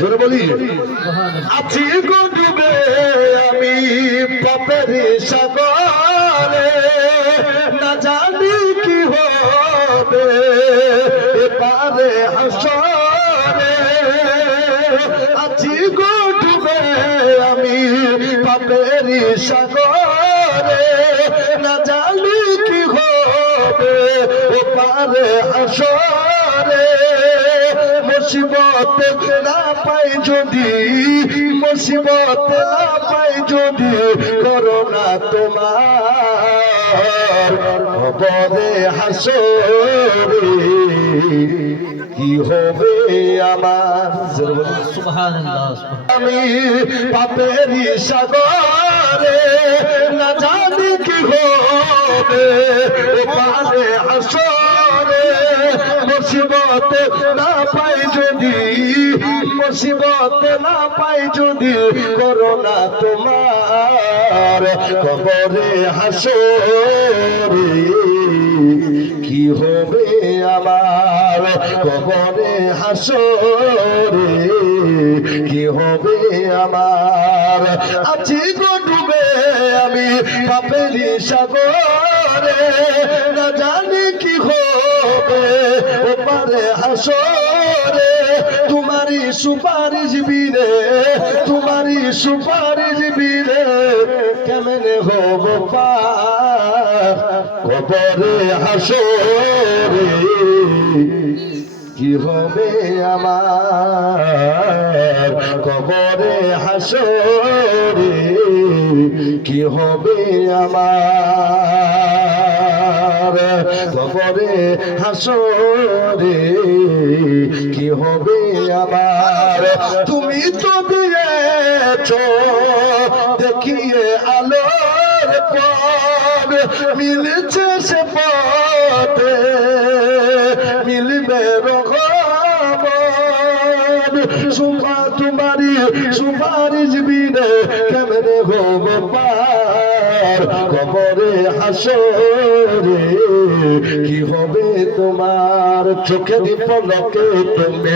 জোরে বলি আছি গো ডুবে আমি পাপের সাগরে না জানি কি হবে এপারে হাসরে আছি গো ডুবে আমি পাপের সাগরে না জানি কি হবে এপারে হাসরে মুসিবত না পাই যদি মুসিবত না পাই যদি করোনা তোমার কবরে হাসরে কি হবে আমার সুবহানাল্লাহ আমি পাপের সাগরে না জানি কি হবে ওপারে হাসরে মুসিবত না পাই যদি মুসিবত না পাই যদি করোনা তোমার কবরে হাসরে কি হবে আমার কবরে হাসরে কি হবে আমার আছি গো ডুবে আমি পাপের সাগরে না জানি কি হবে ওপারে হাসরে তোমারই সুপারিশ বিনে তোমারই সুপারিশ বিনে কেমনে হব পার কবরে হাসরে কি হবে আমার কবরে হাসরে কি হবে আমার কবরে হাসরে কি হবে আমার তুমি তো দিয়েছো দেখিয়ে আলোর পথ মিলছে সে পথে মিলবে রহমত তোমারই সুপারিশ বিনে কেমনে হব পার কবরে হাসরে কি হবে তোমার চোখের পলকে তুমি